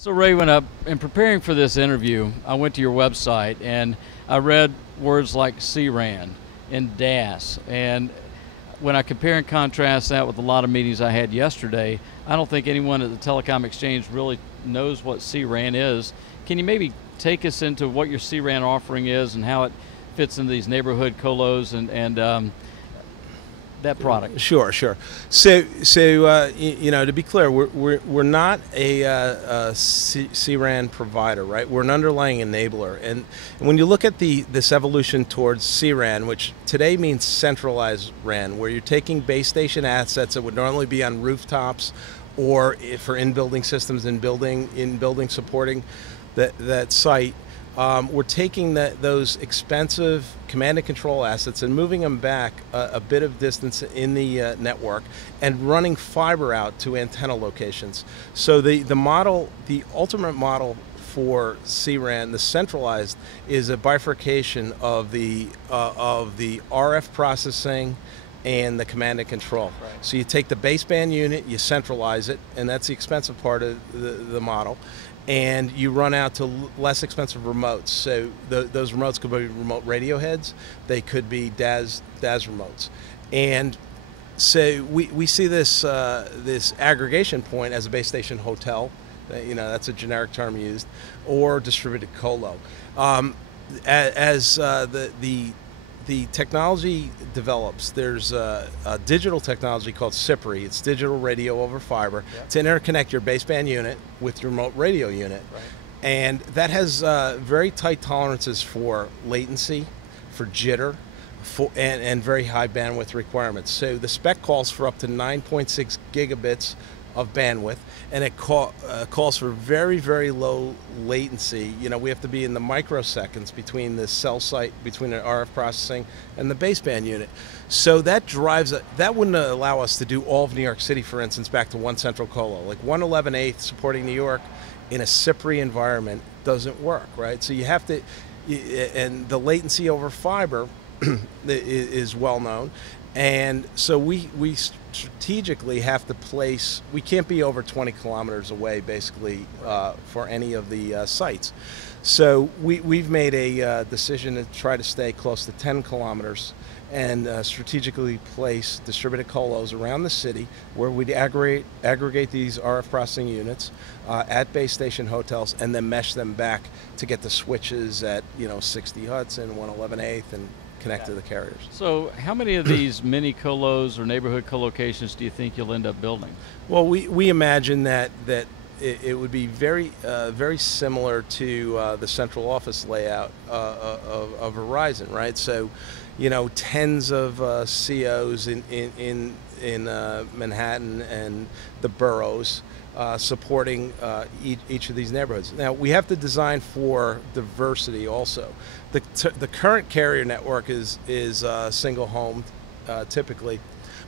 So Ray, in preparing for this interview, I went to your website and I read words like CRAN and DAS, and when I compare and contrast that with a lot of meetings I had yesterday, I don't think anyone at the telecom exchange really knows what CRAN is. Can you maybe take us into what your CRAN offering is and how it fits into these neighborhood colos and that product? Sure. So to be clear, we're not a CRAN provider, right? We're an underlying enabler, and when you look at this evolution towards CRAN, which today means centralized RAN, where you're taking base station assets that would normally be on rooftops, or for in-building systems in building supporting that site. We're taking those expensive command and control assets and moving them back a bit of distance in the network and running fiber out to antenna locations. So the ultimate model for CRAN, the centralized, is a bifurcation of the RF processing and the command and control. Right. So you take the baseband unit, you centralize it, and that's the expensive part of the model. And you run out to less expensive remotes. So those remotes could be remote radio heads. They could be DAS remotes. And so we see this aggregation point as a base station hotel. That's a generic term used, or distributed colo. As the technology develops, there's a digital technology called CPRI. It's digital radio over fiber, to interconnect your baseband unit with your remote radio unit. Right. And that has very tight tolerances for latency, for jitter, and very high bandwidth requirements. So the spec calls for up to 9.6 gigabits of bandwidth, and it calls for very, very low latency. We have to be in the microseconds between the cell site, between the RF processing and the baseband unit. So that that wouldn't allow us to do all of New York City, for instance, back to one central colo. Like 111/8 supporting New York in a CPRI environment doesn't work, right? So you have to, and the latency over fiber is well known. And so we strategically have to place, we can't be over 20 kilometers away basically for any of the sites. So we've made a decision to try to stay close to 10 kilometers and strategically place distributed colos around the city where we'd aggregate these RF processing units at base station hotels and then mesh them back to get the switches at 60 Hudson, 111/8, and connect to the carriers. So how many of these mini colos or neighborhood colocations do you think you'll end up building? Well, we imagine that it would be very similar to the central office layout of Verizon, right? So, tens of COs in Manhattan and the boroughs supporting each of these neighborhoods. Now, we have to design for diversity also. The current carrier network is single-homed typically,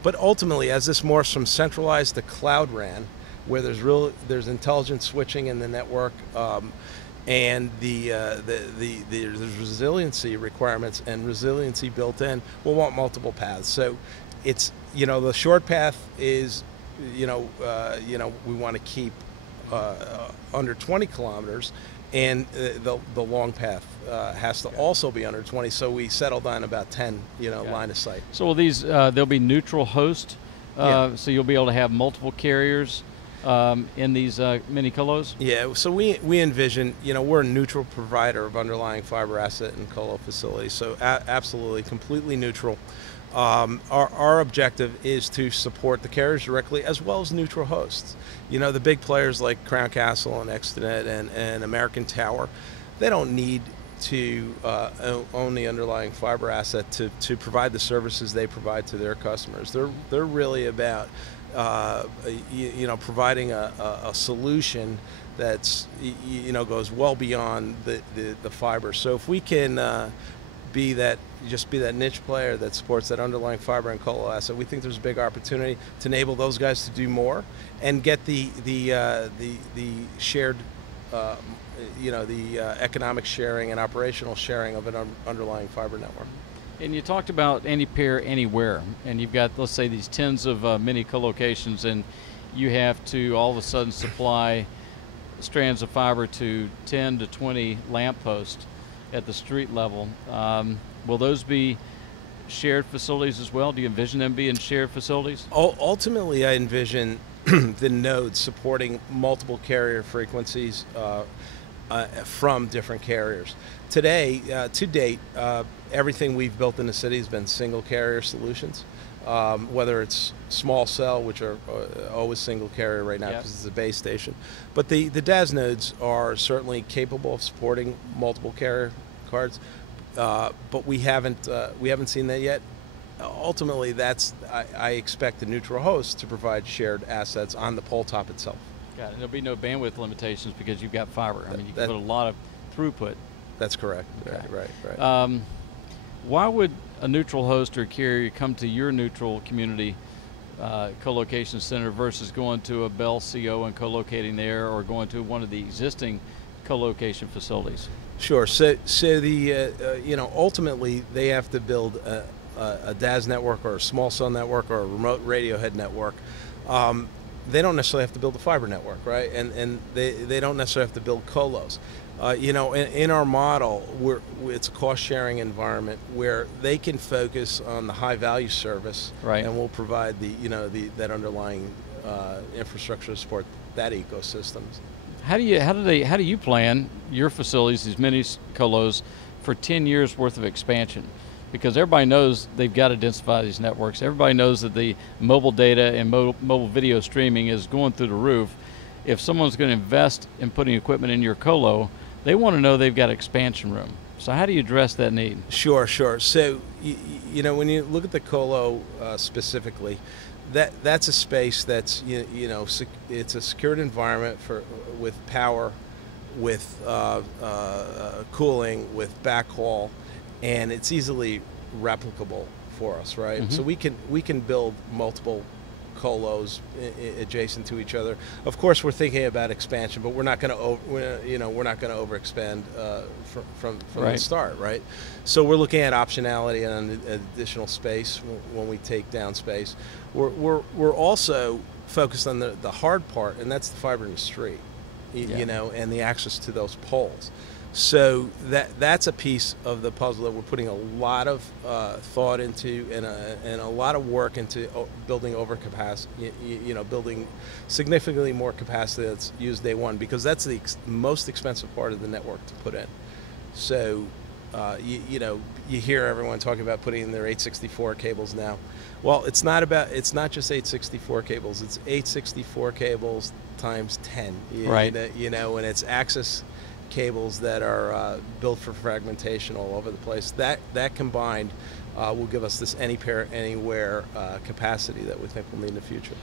but ultimately, as this morphs from centralized to cloud RAN, where there's intelligent switching in the network, and there's resiliency requirements and resiliency built in, we'll want multiple paths. So it's the short path is we want to keep under 20 kilometers, and the long path has to also be under 20. So we settled on about 10 line of sight. So will these there'll be neutral host, Yeah. so you'll be able to have multiple carriers in these mini colos? Yeah, so we envision, we're a neutral provider of underlying fiber asset and colo facilities, so absolutely, completely neutral. Our objective is to support the carriers directly as well as neutral hosts. The big players like Crown Castle and Extenet and American Tower, they don't need to own the underlying fiber asset to provide the services they provide to their customers. They're really about providing a solution that's goes well beyond the fiber. So if we can be that niche player that supports that underlying fiber and colo asset, we think there's a big opportunity to enable those guys to do more and get the shared the economic sharing and operational sharing of an underlying fiber network. And you talked about any pair anywhere, and you've got, let's say, these tens of mini co-locations, and you have to all of a sudden supply strands of fiber to 10 to 20 lampposts at the street level. Will those be shared facilities as well? Do you envision them being shared facilities? Ultimately, I envision the nodes supporting multiple carrier frequencies from different carriers. Today, to date, everything we've built in the city has been single carrier solutions. Whether it's small cell, which are always single carrier right now because it's a base station. But the DAS nodes are certainly capable of supporting multiple carrier cards, but we haven't seen that yet. Ultimately, I expect the neutral host to provide shared assets on the pole top itself. Got it. There'll be no bandwidth limitations because you've got fiber. I mean, you can put a lot of throughput. That's correct. Okay. Right. Why would a neutral host or carrier come to your neutral community co-location center versus going to a Bell CO and co-locating there, or going to one of the existing co-location facilities? Sure. So the ultimately they have to build a DAS network or a small cell network or a remote radio head network. They don't necessarily have to build a fiber network, right? And they don't necessarily have to build colos. In our model, it's a cost-sharing environment where they can focus on the high-value service, right, and we'll provide that underlying infrastructure to support that ecosystem. How do you plan your facilities, these mini colos, for 10 years worth of expansion? Because everybody knows they've got to densify these networks. Everybody knows that the mobile data and mobile video streaming is going through the roof. If someone's going to invest in putting equipment in your colo, they want to know they've got expansion room. So how do you address that need? Sure. So when you look at the colo specifically, that's a space that's it's a secured environment with power, with cooling, with backhaul, and it's easily replicable for us, right? Mm-hmm. So we can build multiple colos adjacent to each other. Of course, we're thinking about expansion, but we're not going to overexpand from right, the start, right? So we're looking at optionality and additional space when we take down space. We're also focused on the hard part, and that's the fiber in the street, and the access to those poles. So that's a piece of the puzzle that we're putting a lot of thought into and a lot of work into building overcapacity, building significantly more capacity that's used day one, because that's the most expensive part of the network to put in. So you hear everyone talking about putting in their 864 cables now. Well, it's not just 864 cables. It's 864 cables times 10. Right. And it's access cables that are built for fragmentation all over the place. That combined will give us this anywhere capacity that we think we'll need in the future.